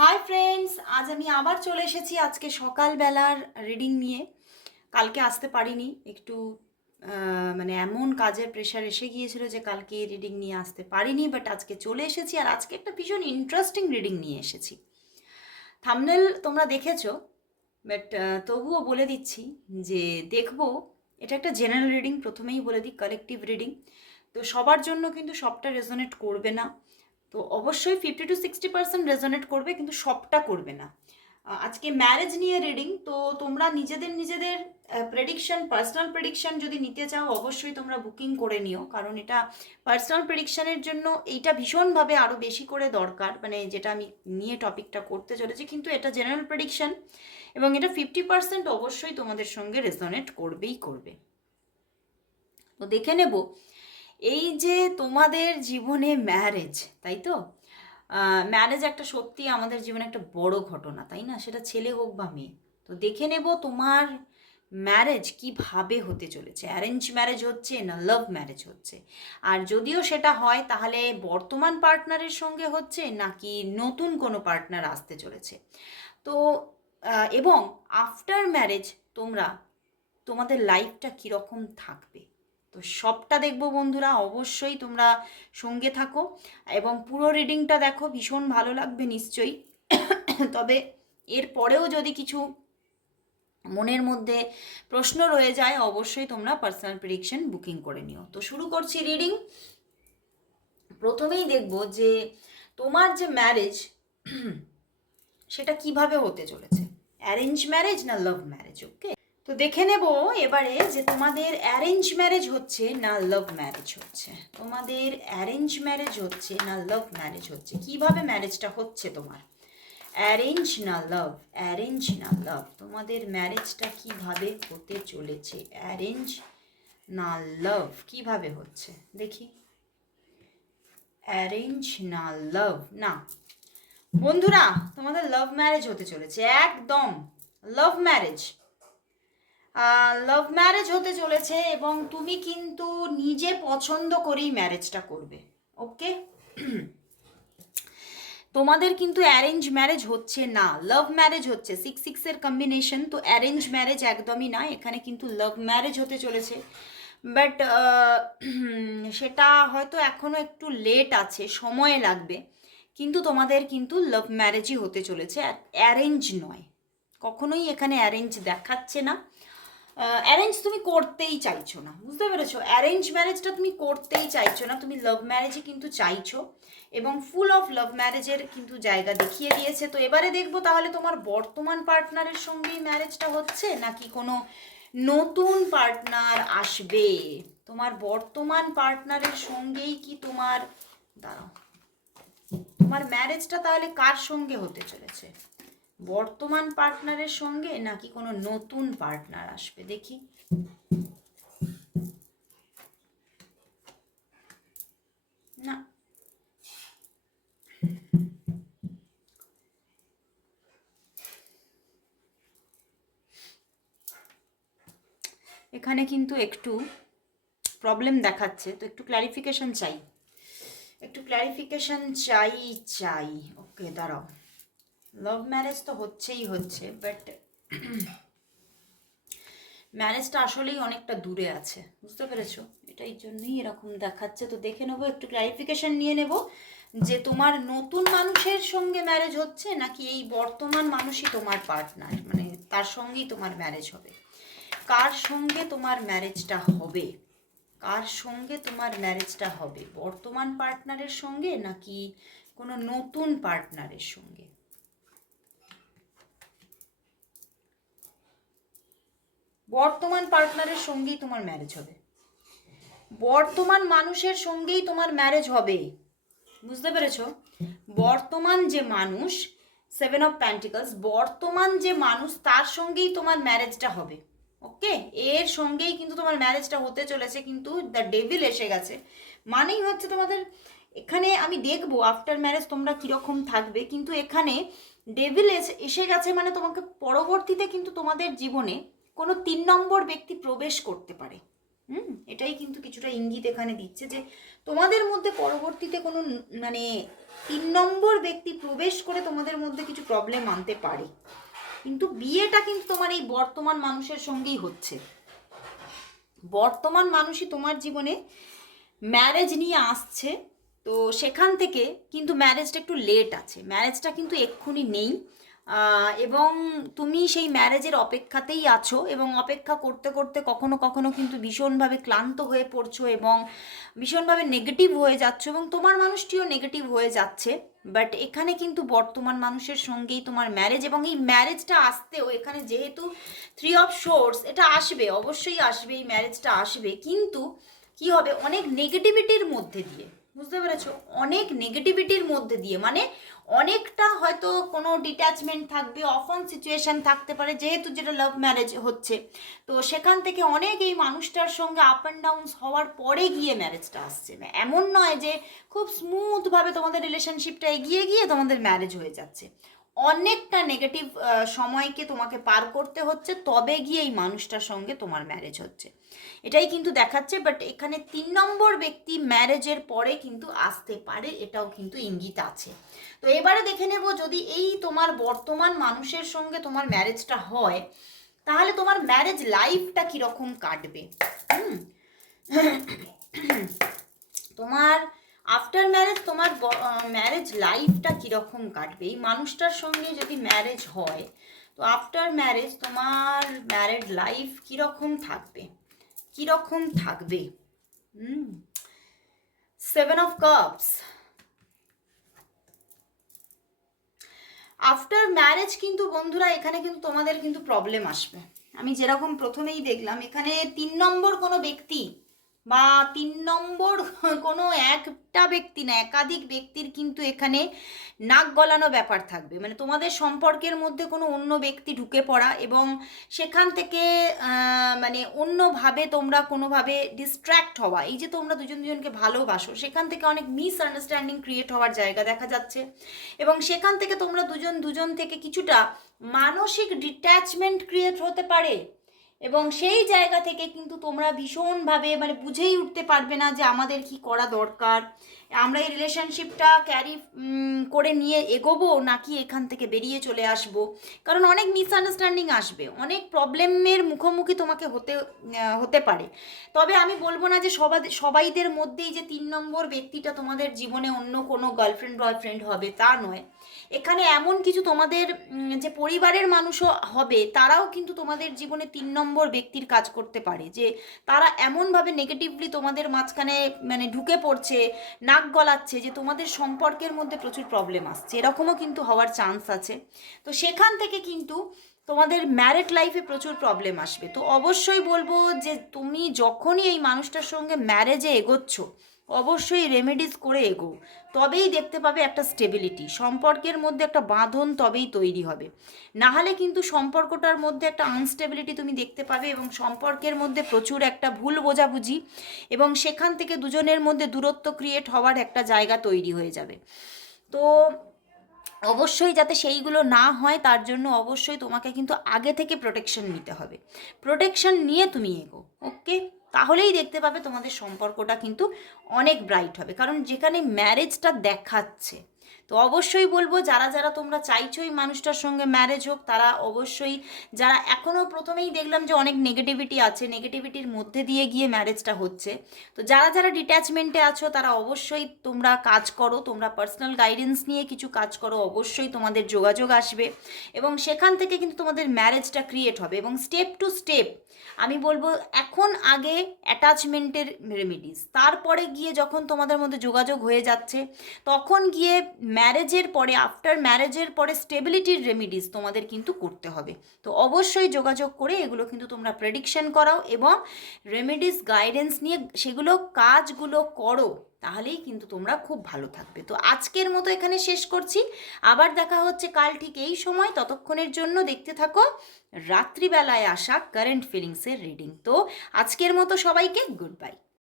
Hi friends আজ আমি আবার চলে এসেছি আজকে সকালবেলার রিডিং নিয়ে। কালকে আসতে পারিনি। একটু মানে এমন কাজের প্রেশার এসে গিয়েছিল যে কালকে রিডিং নিয়ে আসতে পারিনি বাট আজকে চলে এসেছি আর আজকে একটা ভীষণ ইন্টারেস্টিং রিডিং নিয়ে এসেছি। থামনেল তোমরা দেখেছ বাট তবুও বলে দিচ্ছি যে দেখব। এটা একটা জেনারেল রিডিং প্রথমেই বলে দিই কালেকটিভ রিডিং তো সবার জন্য কিন্তু সবটা রেজোনেট করবে না। তো অবশ্যই fifty two sixty percent resonate করবে, কিন্তু সবটা করবে না। আজকে ম্যারেজ নিয়ে রিডিং তো তোমরা নিজেদের নিজেদের প্রেডিকশন পার্সোনাল প্রেডিকশন যদি নিতে চাও, অবশ্যই তোমরা বুকিং করে নিও, কারণ এটা পার্সোনাল প্রেডিকশনের জন্য এইটা ভীষণভাবে আরও বেশি করে দরকার মানে যেটা আমি নিয়ে টপিকটা করতে চলেছি, কিন্তু এটা জেনারেল প্রেডিকশন এবং এটা ফিফটি পার্সেন্ট অবশ্যই তোমাদের সঙ্গে রেজোনেট করবেই করবে। তো দেখে নেব এই যে তোমাদের জীবনে ম্যারেজ তাই তো? ম্যারেজ একটা সত্যি আমাদের জীবনে একটা বড় ঘটনা, তাই না? সেটা ছেলে হোক বা মেয়ে। তো দেখে নেব তোমার ম্যারেজ কীভাবে হতে চলেছে। অ্যারেঞ্জ ম্যারেজ হচ্ছে না লাভ ম্যারেজ হচ্ছে? আর যদিও সেটা হয়, তাহলে বর্তমান পার্টনারের সঙ্গে হচ্ছে নাকি নতুন কোনো পার্টনার আসতে চলেছে? তো এবং আফটার ম্যারেজ তোমরা, তোমাদের লাইফটা কীরকম থাকবে? তো সবটা দেখব বন্ধুরা, অবশ্যই তোমরা সঙ্গে থাকো। এবং পুরো রিডিংটা দেখো, ভীষণ ভালো লাগবে নিশ্চয়ই। তবে এর পরেও যদি কিছু মনের মধ্যে প্রশ্ন রয়ে যায়, অবশ্যই তোমরা পার্সোনাল প্রেডিকশন বুকিং করে নিও। তো শুরু করছি রিডিং প্রথমেই দেখব যে তোমার যে ম্যারেজ সেটা কীভাবে হতে চলেছে? অ্যারেঞ্জ ম্যারেজ না লাভ ম্যারেজ ওকে তো দেখে নেব এবারে যে তোমাদের অ্যারেঞ্জ ম্যারেজ হচ্ছে না লাভ ম্যারেজ হচ্ছে। তোমাদের অ্যারেঞ্জ ম্যারেজ হচ্ছে না লাভ ম্যারেজ হচ্ছে। কীভাবে ম্যারেজটা হচ্ছে তোমার? অ্যারেঞ্জ না লাভ অ্যারেঞ্জ না লাভ তোমাদের ম্যারেজটা কীভাবে হতে চলেছে? অ্যারেঞ্জ না লাভ কীভাবে হচ্ছে? দেখি। অ্যারেঞ্জ না লাভ না। বন্ধুরা, তোমাদের লাভ ম্যারেজ হতে চলেছে। একদম। লাভ ম্যারেজ লাভ ম্যারেজ হতে চলেছে এবং তুমি কিন্তু নিজে পছন্দ করেই ম্যারেজটা করবে ওকে তোমাদের কিন্তু অ্যারেঞ্জ ম্যারেজ হচ্ছে না লাভ ম্যারেজ হচ্ছে সিক্স সিক্সের কম্বিনেশন তো অ্যারেঞ্জ ম্যারেজ একদমই না, এখানে কিন্তু লাভ ম্যারেজ হতে চলেছে। বাট সেটা হয়তো এখনও একটু লেট আছে, সময় লাগবে, কিন্তু তোমাদের কিন্তু লাভ ম্যারেজই হতে চলেছে অ্যারেঞ্জ নয়। কখনোই এখানে অ্যারেঞ্জ দেখাচ্ছে না। অ্যারেঞ্জ তুমি করতেই চাইছো না, বুঝতে পেরেছ? অ্যারেঞ্জ ম্যারেজটা তুমি করতেই চাইছো না, তুমি লাভ ম্যারেজই কিন্তু চাইছো এবং ফুল অফ লাভ ম্যারেজের কিন্তু জায়গা দেখিয়ে দিয়েছে। তো এবারে দেখব তাহলে তোমার বর্তমান পার্টনারের সঙ্গেই ম্যারেজটা হচ্ছে নাকি কোনো নতুন পার্টনার আসবে? তোমার বর্তমান পার্টনারের সঙ্গেই কি তোমার, দাঁড়াও, তোমার ম্যারেজটা তাহলে কার সঙ্গে হতে চলেছে? বর্তমান পার্টনারের সঙ্গে নাকি কোনো নতুন পার্টনার আসবে? দেখি। না। এখানে কিন্তু একটু প্রবলেম দেখাচ্ছে, তো একটু ক্ল্যারিফিকেশন চাই। একটু ক্ল্যারিফিকেশন চাই চাই। ওকে দাঁড়াও। লাভ ম্যারেজ তো হচ্ছেই হচ্ছে বাট ম্যারেজটা আসলেই অনেকটা দূরে আছে, বুঝতে পেরেছ? এটাই জন্যই এরকম দেখাচ্ছে। তো দেখে নেব, একটু ক্ল্যারিফিকেশন নিয়ে নেব যে তোমার নতুন মানুষের সঙ্গে ম্যারেজ হচ্ছে নাকি এই বর্তমান মানুষই তোমার পার্টনার মানে তার সঙ্গেই তোমার ম্যারেজ হবে। কার সঙ্গে তোমার ম্যারেজটা হবে? কার সঙ্গে তোমার ম্যারেজটা হবে? বর্তমান পার্টনারের সঙ্গে নাকি কোনো নতুন পার্টনারের সঙ্গে? বর্তমান পার্টনারের সঙ্গেই তোমার ম্যারেজ হবে। বর্তমান মানুষের সঙ্গেই তোমার ম্যারেজ হবে। বুঝতে পেরেছ? বর্তমান যে মানুষ সেভেন অফ প্যান্টিকলস বর্তমান যে মানুষ, তার সঙ্গেই তোমার ম্যারেজটা হবে। ওকে এর সঙ্গেই কিন্তু তোমার ম্যারেজটা হতে চলেছে, কিন্তু দ্য ডেভিল এসে গেছে। মানেই হচ্ছে তোমাদের, এখানে আমি দেখব আফটার ম্যারেজ তোমরা কীরকম থাকবে, কিন্তু এখানে ডেভিল এসে গেছে মানে তোমাকে পরবর্তীতে কিন্তু তোমাদের জীবনে কোনো তিন নম্বর ব্যক্তি প্রবেশ করতে পারে। হুম? এটাই কিন্তু কিছুটা ইঙ্গিত এখানে দিচ্ছে যে তোমাদের মধ্যে পরবর্তীতে কোনো মানে তিন নম্বর ব্যক্তি প্রবেশ করে তোমাদের মধ্যে কিছু প্রবলেম আনতে পারে। কিন্তু বিয়েটা কিন্তু তোমার এই বর্তমান মানুষের সঙ্গেই হচ্ছে। বর্তমান মানুষই তোমার জীবনে ম্যারেজ নিয়ে আসছে। তো সেখান থেকে কিন্তু ম্যারেজটা একটু লেট আছে। ম্যারেজটা কিন্তু এক্ষুনি নেই। এবং তুমি সেই ম্যারেজের অপেক্ষাতেই আছো এবং অপেক্ষা করতে করতে কখনো কখনো কিন্তু ভীষণভাবে ক্লান্ত হয়ে পড়ছো এবং ভীষণভাবে নেগেটিভ হয়ে যাচ্ছ এবং তোমার মানুষটিও নেগেটিভ হয়ে যাচ্ছে। বাট এখানে কিন্তু বর্তমান মানুষের সঙ্গেই তোমার ম্যারেজ এবং এই ম্যারেজটা আসতেও এখানে যেহেতু থ্রি অফ শোর্স এটা আসবে, অবশ্যই আসবে, এই ম্যারেজটা আসবে। কিন্তু কি হবে? অনেক নেগেটিভিটির মধ্যে দিয়ে। বুঝতে পেরেছ? অনেক নেগেটিভিটির মধ্যে দিয়ে মানে অনেকটা হয়তো কোনো ডিট্যাচমেন্ট থাকবে অফন সিচুয়েশান থাকতে পারে, যেহেতু যেটা লাভ ম্যারেজ হচ্ছে। তো সেখান থেকে অনেক এই মানুষটার সঙ্গে আপ অ্যান্ড ডাউনস হওয়ার পরে গিয়ে ম্যারেজটা আসছে। না এমন নয় যে খুব স্মুথভাবে তোমাদের রিলেশনশিপটা এগিয়ে গিয়ে তোমাদের ম্যারেজ হয়ে যাচ্ছে। অনেকটা নেগেটিভ সময়কে তোমাকে পার করতে হচ্ছে, তবে গিয়ে এই মানুষটার সঙ্গে তোমার ম্যারেজ হচ্ছে। এটাই কিন্তু দেখাচ্ছে বাট এখানে তিন নম্বর ব্যক্তি ম্যারেজের পরে কিন্তু আসতে পারে, এটাও কিন্তু ইঙ্গিত আছে। তো এবারে দেখে নেব, যদি এই তোমার বর্তমান মানুষের সঙ্গে তোমার ম্যারেজটা হয়, তাহলে তোমার ম্যারেজ লাইফটা কীরকম কাটবে? হুম? তোমার আফটার ম্যারেজ তোমার ম্যারেজ লাইফটা কীরকম কাটবে? এই মানুষটার সঙ্গে যদি ম্যারেজ হয়, তো আফটার ম্যারেজ তোমার ম্যারেড লাইফ কীরকম থাকবে? কীরকম থাকবে? হুম? Seven of cups after marriage কিন্তু বন্ধুরা, এখানে কিন্তু তোমাদের কিন্তু প্রবলেম আসবে। আমি যেরকম প্রথমেই দেখলাম, এখানে তিন নম্বর কোনো ব্যক্তি বা তিন নম্বর কোনো একটা ব্যক্তি না, একাধিক ব্যক্তির কিন্তু এখানে নাক গলানো ব্যাপার থাকবে। মানে তোমাদের সম্পর্কের মধ্যে কোনো অন্য ব্যক্তি ঢুকে পড়া এবং সেখান থেকে মানে অন্যভাবে তোমরা কোনোভাবে ডিস্ট্র্যাক্ট হওয়া, এই যে তোমরা দুজন দুজনকে ভালোবাসো, সেখান থেকে অনেক মিসআন্ডারস্ট্যান্ডিং ক্রিয়েট হওয়ার জায়গা দেখা যাচ্ছে। এবং সেখান থেকে তোমরা দুজন দুজন থেকে কিছুটা মানসিক ডিট্যাচমেন্ট ক্রিয়েট হতে পারে। এবং সেই জায়গা থেকে কিন্তু তোমরা ভীষণভাবে মানে বুঝেই উঠতে পারবে না যে আমাদের কি করা দরকার। আমরা এই রিলেশনশিপটা ক্যারি করে নিয়ে এগোবো নাকি এখান থেকে বেরিয়ে চলে আসব? কারণ অনেক মিসআন্ডারস্ট্যান্ডিং আসবে, অনেক প্রবলেমের মুখোমুখি তোমাকে হতে হতে পারে। তবে আমি বলব না যে সবাই সবাইদের মধ্যেই যে তিন নম্বর ব্যক্তিটা তোমাদের জীবনে অন্য কোনো গার্লফ্রেন্ড বয়ফ্রেন্ড হবে তা নয়। এখানে এমন কিছু তোমাদের যে পরিবারের মানুষও হবে, তারাও কিন্তু তোমাদের জীবনে তিন নম্বর ব্যক্তির কাজ করতে পারে। যে তারা এমনভাবে নেগেটিভলি তোমাদের মাঝখানে মানে ঢুকে পড়ছে নাক গলাচ্ছে যে তোমাদের সম্পর্কের মধ্যে প্রচুর প্রবলেম আসছে। এরকমও কিন্তু হওয়ার চান্স আছে। তো সেখান থেকে কিন্তু তোমাদের ম্যারেড লাইফে প্রচুর প্রবলেম আসবে। তো অবশ্যই বলব যে তুমি যখনই এই মানুষটার সঙ্গে ম্যারেজে এগোচ্ছ অবশ্যই রেমেডিস করে এগো। তবেই দেখতে পাবে একটা স্টেবিলিটি সম্পর্কের মধ্যে একটা বাঁধন তবেই তৈরি হবে। না হলে কিন্তু সম্পর্কটার মধ্যে একটা আনস্টেবিলিটি তুমি দেখতে পাবে এবং সম্পর্কের মধ্যে প্রচুর একটা ভুল বোঝাবুঝি এবং সেখান থেকে দুজনের মধ্যে দূরত্ব ক্রিয়েট হওয়ার একটা জায়গা তৈরি হয়ে যাবে। তো অবশ্যই যাতে সেইগুলো না হয়, তার জন্য অবশ্যই তোমাকে কিন্তু আগে থেকে প্রোটেকশন নিতে হবে। প্রোটেকশন নিয়ে তুমি এগো ওকে তাহলেই দেখতে পাবে তোমাদের সম্পর্কটা কিন্তু অনেক ব্রাইট হবে। কারণ যেখানে ম্যারেজটা দেখাচ্ছে তো অবশ্যই বলব, যারা যারা তোমরা চাইছো এই মানুষটার সঙ্গে ম্যারেজ হোক, তারা অবশ্যই, যারা এখনও প্রথমেই দেখলাম যে অনেক নেগেটিভিটি আছে নেগেটিভিটির মধ্যে দিয়ে গিয়ে ম্যারেজটা হচ্ছে। তো যারা যারা ডিট্যাচমেন্টে আছো, তারা অবশ্যই তোমরা কাজ করো, তোমরা পার্সোনাল গাইডেন্স নিয়ে কিছু কাজ করো, অবশ্যই তোমাদের যোগাযোগ আসবে এবং সেখান থেকে কিন্তু তোমাদের ম্যারেজটা ক্রিয়েট হবে এবং স্টেপ টু স্টেপ আমি বলব এখন আগে অ্যাটাচমেন্টের রেমিডিস তারপরে গিয়ে যখন তোমাদের মধ্যে যোগাযোগ হয়ে যাচ্ছে, তখন গিয়ে ম্যারেজের পরে আফটার ম্যারেজের পরে স্টেবিলিটির রেমিডিস তোমাদের কিন্তু করতে হবে। তো অবশ্যই যোগাযোগ করে এগুলো কিন্তু তোমরা প্রেডিকশন করাও এবং রেমিডিস গাইডেন্স নিয়ে সেগুলো কাজগুলো করো, তাহলেই কিন্তু তোমরা খুব ভালো থাকবে। তো আজকের মতো এখানে শেষ করছি। আবার দেখা হচ্ছে কাল ঠিক এই সময়। ততক্ষণের জন্য দেখতে থাকো, রাত্রিবেলায় আসা কারেন্ট ফিলিংসের রিডিং তো আজকের মতো সবাইকে গুড বাই